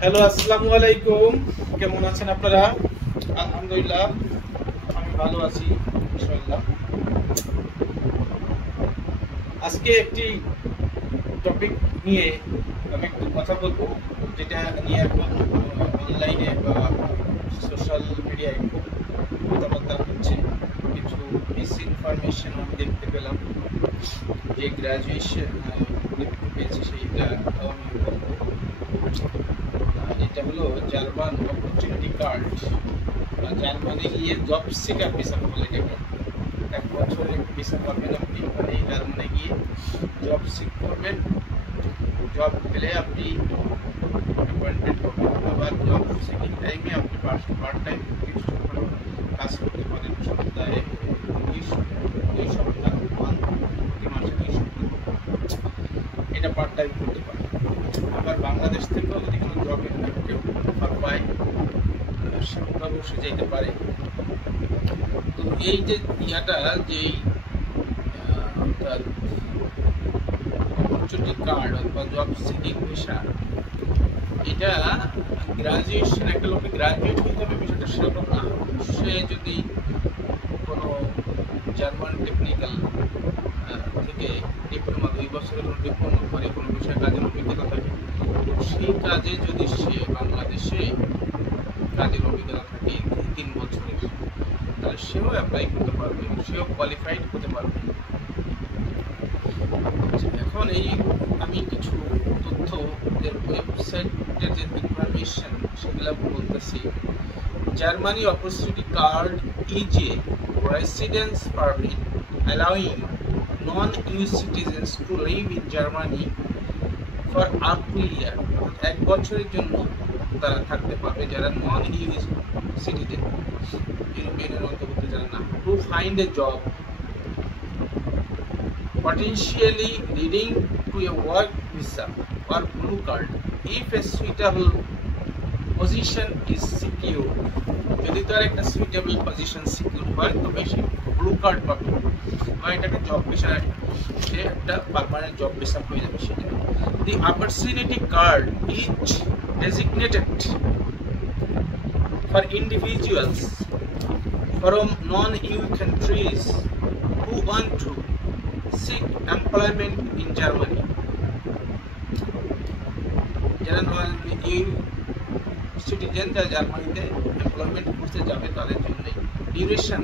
Hello, আসসালামু আলাইকুম। কেমন আছেন আপনারা? আলহামদুলিল্লাহ, আমি ভালো আছি ইনশাআল্লাহ। আজকে একটি টপিক নিয়ে আমি একটু কথা বলবো, যেটা নিয়ে এখন অনলাইনে বা সোশ্যাল মিডিয়ায় খুব কথাবার্তা হচ্ছে। কিছু মিস ইনফরমেশন আমি দেখতে পেলাম, যে গ্রাজুয়েশন দেখতে পেয়েছি সেইটা আমি বলবো। এটা হলো জার্মান অপরচুনিটি কার্ড। জার্মানি গিয়ে জব সিকার ভিসা বলে এটাকে। 1 বছরের ভিসা পাবেন আপনি, ওখানে জার্মানি গিয়ে জব সিক করবেন। জব পেলে আপনি অ্যাপয়েন্টমেন্ট পাবেন। আবার জব সিকিং টাইমে আপনি পার্ট টাইম কিছু কাজ করতে পারেন। সপ্তাহে 2 সপ্তাহ, প্রতি মাসে 2 সপ্তাহ এটা পার্ট টাইম করতে পারেন। আবার বাংলাদেশ থেকেও যদি কোনো জবের কেউ অফার পায়, সেটা অবশ্যই যেতে পারে। তো এই যে ইয়াটা, যেই আপনার অপরচুনিটি কার্ড অথবা জব সিকিং ভিসা, এটা গ্রাজুয়েশন, একটা লোকে গ্রাজুয়েট হতে হবে বিষয়টা সেরকম না। সে যদি কোনো জার্মান টেকনিক্যাল থেকে ডিপ্লোমা 2 বছরের কোনো ডিপ্লোমা করে কোনো বিষয়ে কাজের অভিজ্ঞতা থাকে, সেই কাজে যদি সে বাংলাদেশে কাজের অভিজ্ঞতা থাকে 3 বছরের, তাহলে সেও অ্যাপ্লাই করতে পারবে, সেও কোয়ালিফাইড হতে পারবে। এখন এই আমি কিছু তথ্য, ওয়েবসাইটের যে ইনফরমেশন সেগুলো বলতেছি। Germany opportunity card is a residence permit allowing non-EU citizens to live in Germany for up to a year। 1 বছরের জন্য তারা থাকতে পারবে যারা নন ইউ সিটিজেন, ইউরোপিয়ানের অন্তর্ভুক্ত যারা না। To find a job, potentially leading to a work visa or blue card if a suitable position is secure। যদি তার একটা সুইটেবল পজিশন সিকিউর হয় তবে সে ব্লু কার্ড পাবে, বা এটাকে জব ভিসা, সে একটা পার্মানেন্ট জব ভিসা হয়ে যাবে সেটা। দি opportunity card is designated for individuals from non-EU countries who want to seek employment in Germany। যারা non-EU সিটিজেন, যারা জার্মানিতে এমপ্লয়মেন্ট করতে যাবে তাদের জন্য। Duration,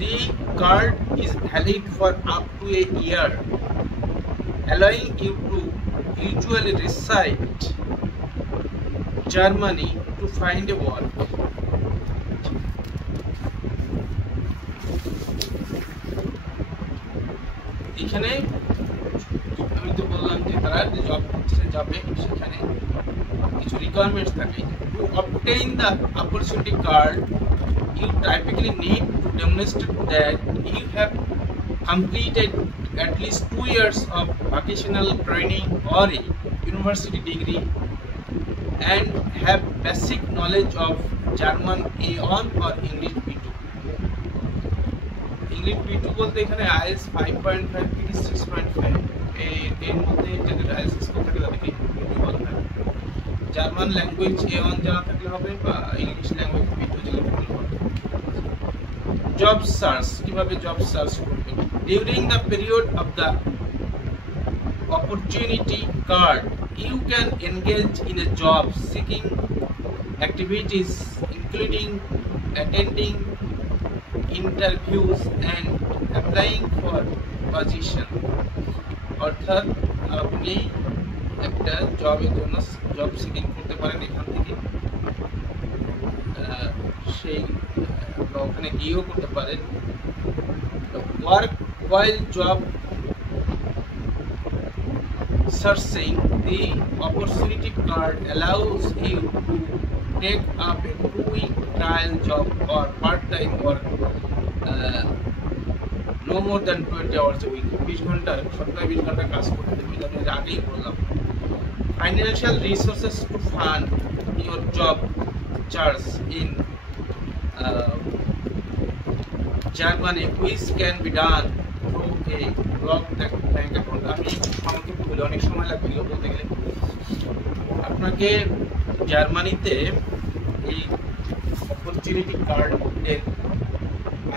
the card is valid for up to A year, allowing you to usually reside Germany to find a work। এখানে আমি তো বললাম যে তারা জব করতে যাবে, সেখানে কিছু রিকোয়ারমেন্টস থাকে। Two obtain the opportunity card, you typically need to demonstrate that you have completed at least 2 years of vocational training or a university degree and have basic knowledge of German A1 or English B2। English B2 বলতে এখানে IELTS 5.5 থেকে 6.5 এর মধ্যে যাদের IELTS score থাকে তাদেরকে B2 বলা হয়। জার্মান ল্যাঙ্গুয়েজ A1 জানা থাকলে হবে, বা ইংলিশ ল্যাঙ্গুয়েজ B2 জানা থাকলে হবে। জব সার্চ, কিভাবে জব সার্চ করবেন? During the period of the opportunity card you can engage in a job seeking activities including attending interviews and applying for position। অর্থাৎ আপনি একটা জবের জন্য জব সিকিং করতে পারেন এখান থেকে, সেই ওখানে গিয়েও করতে পারেন। Work while job searching, the opportunity card allows you to take up a 2-week trial job or part-time work, no more than 20 hours a week। 20 ঘন্টা, সপ্তাহে 20 ঘন্টা কাজ করতে দেবে, আমি আগেই বললাম। Financial resources to fund your job search in Germany, which can be done through a blocked bank account। আমি সংক্ষেপে বলি, অনেক সময় লাগবে এগুলো বলতে গেলে। আপনাকে জার্মানিতে এই অপরচুনিটি কার্ডের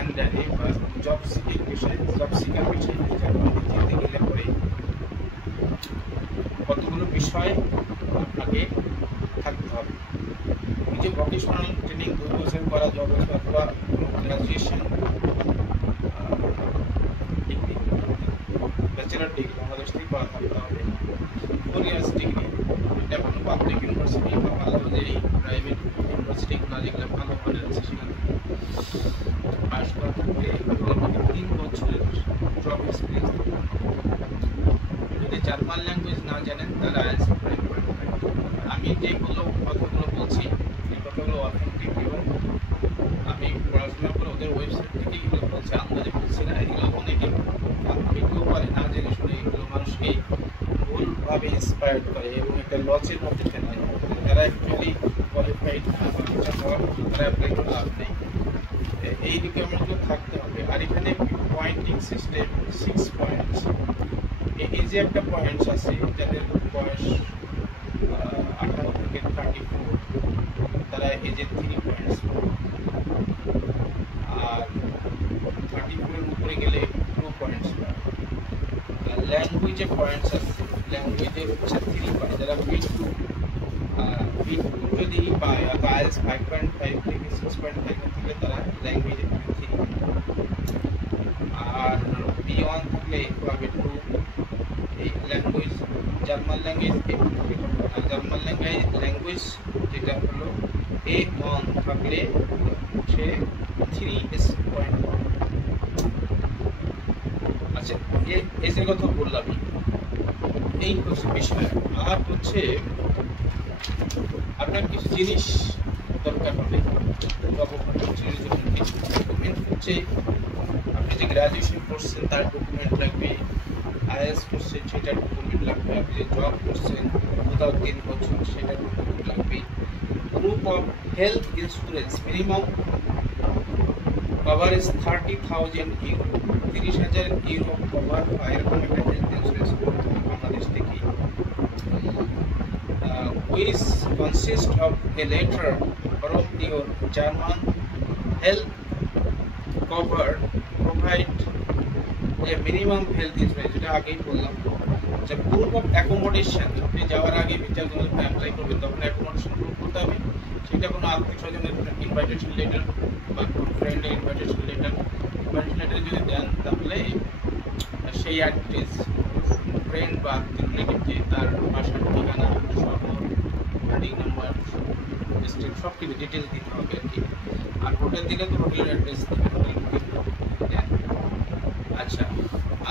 আন্ডারে বা জব সিকিং বিষয়ে জার্মানিতে যেতে গেলে পরে কতগুলো বিষয় আপনাকে থাকতে হবে। এই যে ভোকেশনাল ট্রেনিং 2 বছর করা জব অথবা graduation degree, bachelor degree Bangladesh থেকে করা থাকতে হবে। 4 ইয়ার্স ডিগ্রি, এটা কোনো পাবলিক ইউনিভার্সিটি বা ভালো যে প্রাইভেট ইউনিভার্সিটিগুলো যেগুলো ভালো মানের আছে সেখান থেকে পাস করা থাকবে। এগুলো 3 বছরের জব এক্সপিরিয়েন্স। যদি জার্মান ল্যাঙ্গুয়েজ না জানেন তাহলে আইএলটিএস অ্যাপ্লাই করতে পারেন। আমি যেগুলো কথাগুলো বলছি এই কথাগুলো অথেন্টিক এবং আমি পড়াশোনা করে ওদের ওয়েবসাইট থেকে এগুলো বলছি, আন্দাজে বলছি না। এগুলো অনেকে কেউ পারে না জেনে শুনে এগুলো মানুষকে ভুলভাবে ইন্সপায়ার করে এবং একটা লসের মধ্যে ফেলে। যারা অ্যাকচুয়ালি কোয়ালিফাইড না বা টিচার হওয়ার তারা অ্যাপ্লাই করে লাভ নেই। এই রিকোয়ারমেন্টগুলো থাকতে হবে। আর এখানে পয়েন্টিং সিস্টেম 6 পয়েন্টস। এই যে একটা পয়েন্টস আছে যাদের বয়স 18 থেকে 34 তারা এজে 3 পয়েন্টস, আর 34 এর উপরে গেলে 2 পয়েন্টস। ল্যাঙ্গুয়েজে পয়েন্টস আছে, ল্যাঙ্গুয়েজে হচ্ছে 3 পয়েন্ট। যারা B2 যদি পায় অর্থাৎ আইএলটিএস 5.5 থেকে 6.5 থাকলে তারা ল্যাঙ্গুয়েজে 3, আর B1 থাকলে পাবে 2। এই language German language German language যেটা হলো A1 থাকলে সে 3 পয়েন্ট। আচ্ছা, এর কথা বললামই, এই হচ্ছে বিষয়। আর হচ্ছে আপনার কিছু জিনিস দরকার হবে ডকুমেন্ট হচ্ছে আপনি যে গ্রাজুয়েশন করছেন তার ডকুমেন্ট লাগবে, আইএলটিএস করছেন সেটার ডকুমেন্ট লাগবে, আপনি যে জব করছেন কোথাও 3 বছর সেটার ডকুমেন্ট লাগবে, proof of health insurance minimum cover is 30,000 euro, 30,000 euro cover হয় এরকম একটা হেলথ ইন্স্যুরেন্স করতে হবে বাংলাদেশ থেকে। which consists of a letter from your German health cover provide a minimum health insurance, যেটা আগেই বললাম। যে প্রুফ অফ অ্যাকোমোডেশন, আপনি যাওয়ার আগে ভিসার জন্য অ্যাপ্লাই করবেন তখন অ্যাকোমোডেশন প্রুফ করতে হবে। সেটা কোনো আত্মীয় স্বজনের ইনভাইটেশন লেটার বা কোনো ফ্রেন্ডের ইনভাইটেশন লেটার যদি দেন তাহলে সেই অ্যাড্রেস ফ্রেন্ড বা আত্মীয় তার বাসার ঠিকানা, শহর, গাড়ি নাম্বার, স্টেট সব কিছু ডিটেলস দিতে হবে আর কি। আর হোটেল দিলে তো হোটেলের অ্যাড্রেস দেন।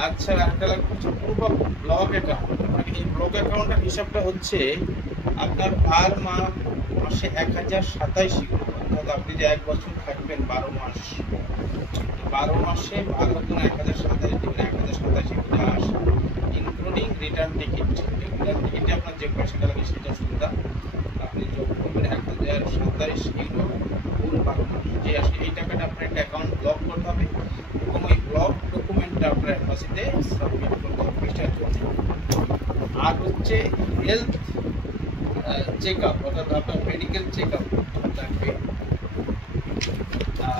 আচ্ছা একটা লাগবে হচ্ছে প্রুফ অফ ব্লক অ্যাকাউন্ট। মানে এই ব্লক অ্যাকাউন্টের হিসাবটা হচ্ছে আপনার পার মাসে 1027 ইউরো, অর্থাৎ আপনি যে 1 বছর থাকবেন 12 মাস, 12 মাসে 12 গুণ 1027 দিবেন, 1027 ইউরো আসে ইনক্লুডিং রিটার্ন টিকিট। রিটার্ন টিকিটে আপনার যে পয়সাটা লাগে সেটা সুবিধা। আপনি যোগ করবেন 1027 ইউরো গুণ 12 মাস যে আসে, এই টাকাটা আপনার একটা অ্যাকাউন্ট ব্লক করতে হবে এবং ওই ব্লক ডকুমেন্টটা আপনার এম্বাসিতে সাবমিট করতে হবে ভিসার জন্য। আর হচ্ছে হেলথ চেক আপ, অর্থাৎ আপনার মেডিকেল চেক আপ লাগবে।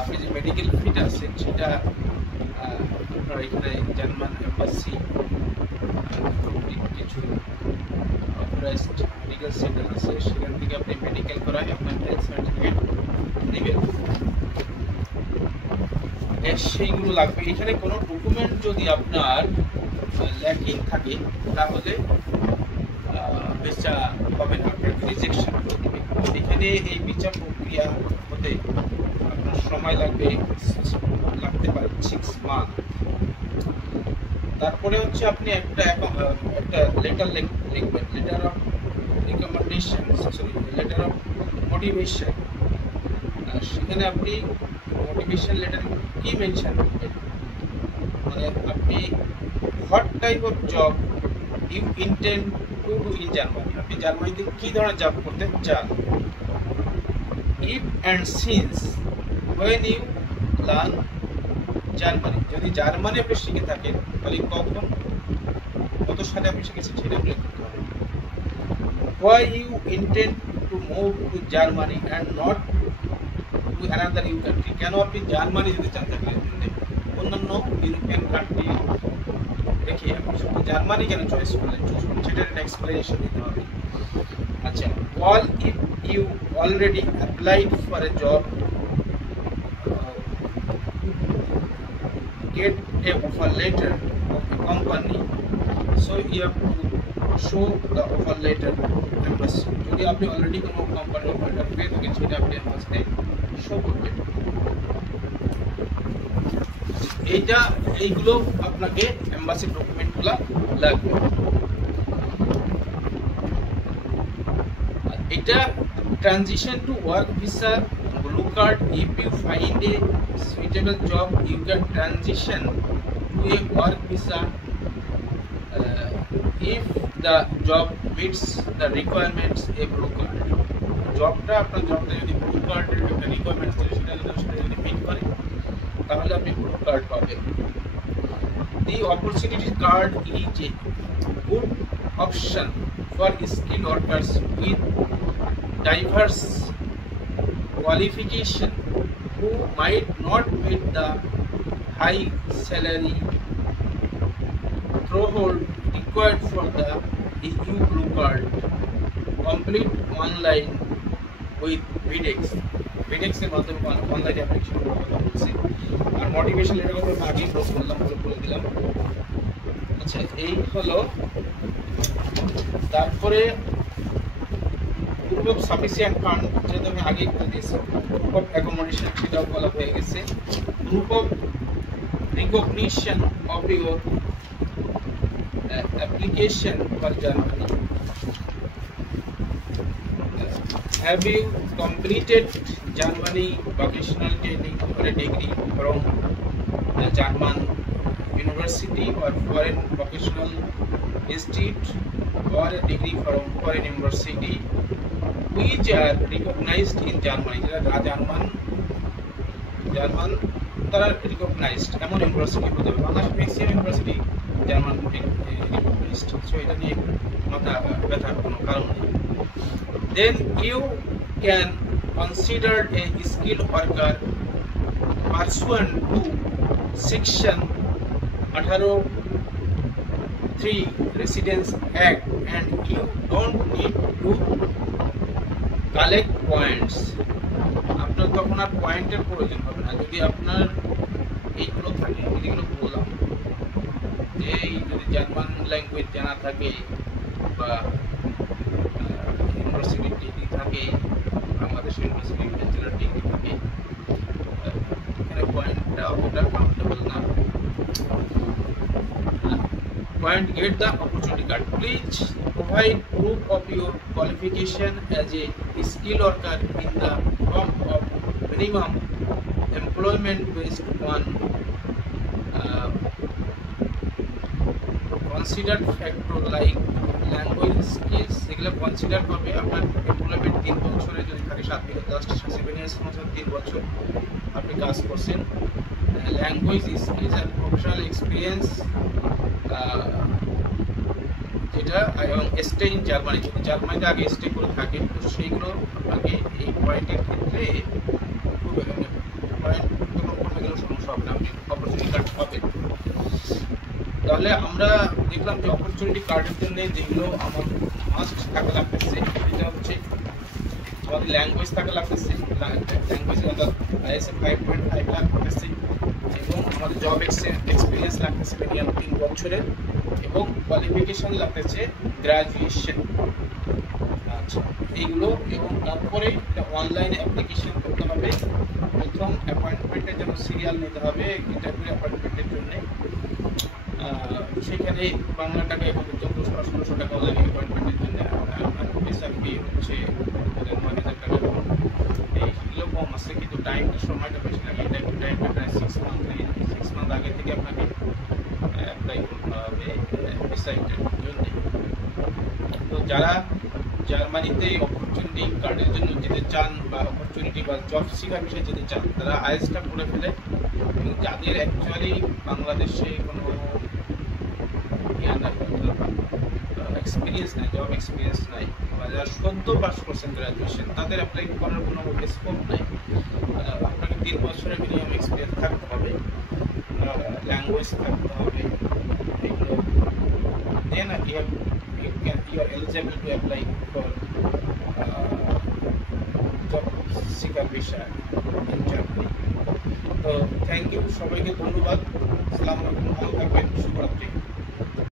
আপনি যে মেডিকেল ফিট আছেন সেটা আপনার এখানে জার্মান এম্বাসি কিছু অথরাইজড মেডিকেল সেন্টার আছে, সেখান থেকে আপনি মেডিকেল করায় আপনার হেলথ সার্টিফিকেট নেবেন, সেইগুলো লাগবে। এখানে কোনো ডকুমেন্ট যদি আপনার ল্যাকিং থাকে তাহলে ভিসা হবে না, আপনার রিজেকশন করে দেবে। এখানে এই ভিসা প্রক্রিয়া হতে আপনার সময় লাগতে পারে 6 মান্থ। তারপরে হচ্ছে আপনি একটা লেটার লিখবেন, letter of recommendation, letter of motivation. সেখানে আপনি মোটিভেশন লেটার কি মেনশন করবেন, মানে আপনি what type of job you intend to do in Germany, আপনি জার্মানিতে কি ধরনের জব করতে চান। If and since when you learn Germany, যদি জার্মানি আপনি শিখে থাকেন তাহলে কত সালে আপনি শিখেছেন সেটা উল্লেখ করতে হবে। why you intend to move to Germany and not to another EU country? কেন আপনি জার্মানি যেতে চান চাকরির জন্য, অন্যান্য ইউরোপিয়ান কান্ট্রি রেখে আপনি শুধু জার্মানি কেন চয়েস করলেন, চুজ করলেন, সেটার একটা এক্সপ্লেনেশন দিতে হবে। আচ্ছা, all if you already applied for a job, get a offer letter of a company, so you have to show the offer letter embassy. যদি আপনি অলরেডি কোনো কোম্পানির অফার লেটার পেয়ে থাকেন সেটা আপনি এম্বাসিতে শো করবেন। এইগুলো আপনাকে এম্বাসির ডকুমেন্টগুলো লাগবে। এটা transition to work visa blue card, if you find a suitable job you can transition to a work visa if the job meets the requirements a blue card. জবটা যদি ব্লু কার্ডের একটা রিকোয়ারমেন্টস থাকে সেটা যদি মিট করে তাহলে আপনি ব্লু কার্ড পাবেন। The opportunity card is a good option for skilled workers with diverse qualification who might not meet the high salary threshold required for the EU blue card. Complete online with VDEX এর মাধ্যমে online application করার কথা বলছি। আর motivation letter কথা আগে close করলাম, বলে দিলাম। আচ্ছা, এই হলো। তারপরে গ্রুপ অফ সাফিসিয়েন্ট ফান্ড, যেটা আমি আগেই বলে দিয়েছি, গ্রুপ অফ অ্যাকোমোডেশন সেটাও বলা হয়ে গেছে। Group of recognition of your application for Germany. Have you completed Germany vocational training or a degree from a German university or foreign vocational institute or a degree from foreign university which are recognized in Germany? German তারা recognized এমন university হতে হবে। Bangladesh maximum university German recognized, so এটা নিয়ে মাথা ব্যথার কোনো কারণ নেই। Then you can consider a skilled worker pursuant to section 18(3) Residence Act and you don't need to collect points. আপনার তখন আর পয়েন্টের প্রয়োজন হবে না যদি আপনার এইগুলো থাকে, যেগুলো বললাম, যে যদি জার্মান ল্যাঙ্গুয়েজ জানা থাকে বা ইউনিভার্সিটি ডিগ্রি থাকে, বাংলাদেশ ইউনিভার্সিটি ব্যাচেলর ডিগ্রি থাকে, এখানে পয়েন্টটা অতটা কাউন্টেবল না। Point, get the opportunity card. Please provide proof of your qualification as a skilled worker in the form of minimum employment based on considered factor like language skills. এগুলো consider করবে। আপনার employment 3 বছরে যদি থাকে, 7 থেকে 7 years মতো 3 বছর আপনি কাজ করছেন। Language skills and professional experience, যেটা এবং স্টে ইন জার্মানি, যদি জার্মানিতে আগে স্টে করে থাকে তো সেইগুলো আপনাকে এই পয়েন্টের ক্ষেত্রে পয়েন্ট কমে গেলেও সমস্যা হবে না, আপনি অপরচুনিটি কার্ড পাবেন। তাহলে আমরা দেখলাম যে অপরচুনিটি কার্ডের জন্য যেগুলো আমার মাস্ট থাকা লাগতেছে, এটা হচ্ছে আমাদের ল্যাঙ্গুয়েজ থাকা লাগতেছে, ল্যাঙ্গুয়েজ আমাদের ISM 5.5 লাখ লাগতেছে, এবং আমাদের জব এক্সপিরিয়েন্স লাগতেছে মিনিমাম 3 বছরের, এবং কোয়ালিফিকেশন লাগতেছে গ্রাজুয়েশন। আচ্ছা, এইগুলো। এবং তারপরে অনলাইন অ্যাপ্লিকেশন করতে হবে। প্রথম অ্যাপয়েন্টমেন্টের জন্য সিরিয়াল নিতে হবে, ইন্টারভিউ অ্যাপয়েন্টমেন্টের জন্য। সেখানে বাংলা টাকায় 1400-1600 টাকা লাগে অ্যাপয়েন্টমেন্টের জন্য। SRP হচ্ছে 9,000 টাকা। এইগুলো কম আছে, কিন্তু সময়টা বেশি লাগে। এটা একটু টাইমটা প্রায় 6 মান্থ লাগে। 6 মান্থ আগে থেকে আপনাকে অ্যাপ্লাই করতে হবে ভিসাইটের জন্য। তো যারা জার্মানিতে অপরচুনিটি কার্ডের জন্য যেতে চান বা অপরচুনিটি বা জব শিখার বিষয়ে যেতে চান, তারা আইএসটা করে ফেলে। এবং যাদের অ্যাকচুয়ালি বাংলাদেশে কোনো এক্সপিরিয়েন্স নাই, জব এক্সপিরিয়েন্স নাই, বা যারা সদ্য পাস করছেন গ্রাজুয়েশন, তাদের অ্যাপ্লাই করার কোনো স্কোপ নাই। আপনাকে 3 বছরের মিনিমাম এক্সপিরিয়েন্স থাকতে হবে, ল্যাঙ্গুয়েজ থাকতে হবে, এগুলো দেন you are eligible to apply for job seeker visa in Germany. তো থ্যাংক ইউ, সবাইকে ধন্যবাদ। আসসালামু আলাইকুম, ভালো থাকবেন, শুভরাত্রি।